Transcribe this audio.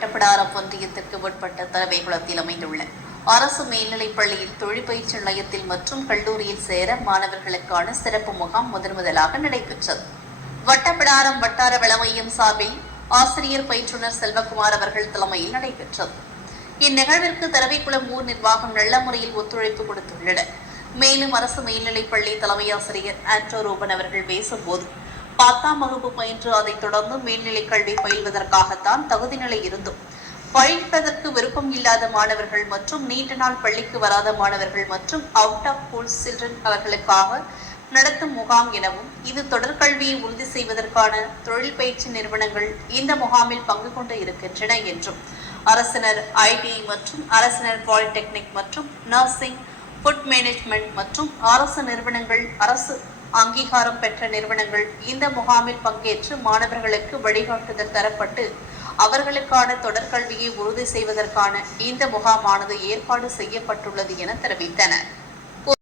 வட்டப்பிடாரம் ஒன்றியத்திற்கு உட்பட்ட தரவைகுளத்தில் அமைந்துள்ள அரசு மேல்நிலைப் பள்ளியில் தொழிற்பயிற்சி நிலையத்தில் மற்றும் கல்லூரியில் சேர மாணவர்களுக்கான சிறப்பு முகாம் முதலாக நடைபெற்றது. வட்டப்பிடாரம் வட்டார வள மையம் சார்பில் ஆசிரியர் பயிற்றுனர் செல்வகுமார் அவர்கள் தலைமையில் நடைபெற்றது. இந்நிகழ்விற்கு தரவைக்குளம் ஊர் நிர்வாகம் நல்ல முறையில் ஒத்துழைப்பு கொடுத்துள்ளனர். மேலும் அரசு மேல்நிலைப் பள்ளி தலைமை ஆசிரியர் ஆண்டோ ரூபன் அவர்கள் பேசும்போது 10ஆம் வகுப்பு பயின்று அதைத் தொடர்ந்து மேல்நிலைக் கல்வி பயில்வதற்காகத்தான் தகுதி நிலை இருந்தும் பயில்வதற்கு விருப்பம் இல்லாத மாணவர்கள் மற்றும் நீண்ட நாள் பள்ளிக்கு வராத மாணவர்கள் மற்றும் அவுட் ஆஃப் ஸ்கூல் சில்ட்ரன் அவர்களுக்காக நடத்தும் முகாம் எனவும் இது தொடர்கல்வியை உறுதி செய்வதற்கான தொழில் பயிற்சி நிறுவனங்கள் இந்த முகாமில் பங்கு கொண்டு இருக்கின்றன என்றும் அரசினர் ஐடி மற்றும் அரசினர் பாலிடெக்னிக் மற்றும் நர்சிங் ஃபுட் மேனேஜ்மெண்ட் மற்றும் அரசு நிறுவனங்கள் அரசு அங்கீகாரம் பெற்ற நிறுவனங்கள் இந்த முகாமில் பங்கேற்று மாணவர்களுக்கு வழிகாட்டுதல் தரப்பட்டு அவர்களுக்கான தொடர்கல்வியை உறுதி செய்வதற்கான இந்த முகாமானது ஏற்பாடு செய்யப்பட்டுள்ளது என தெரிவித்தனர்.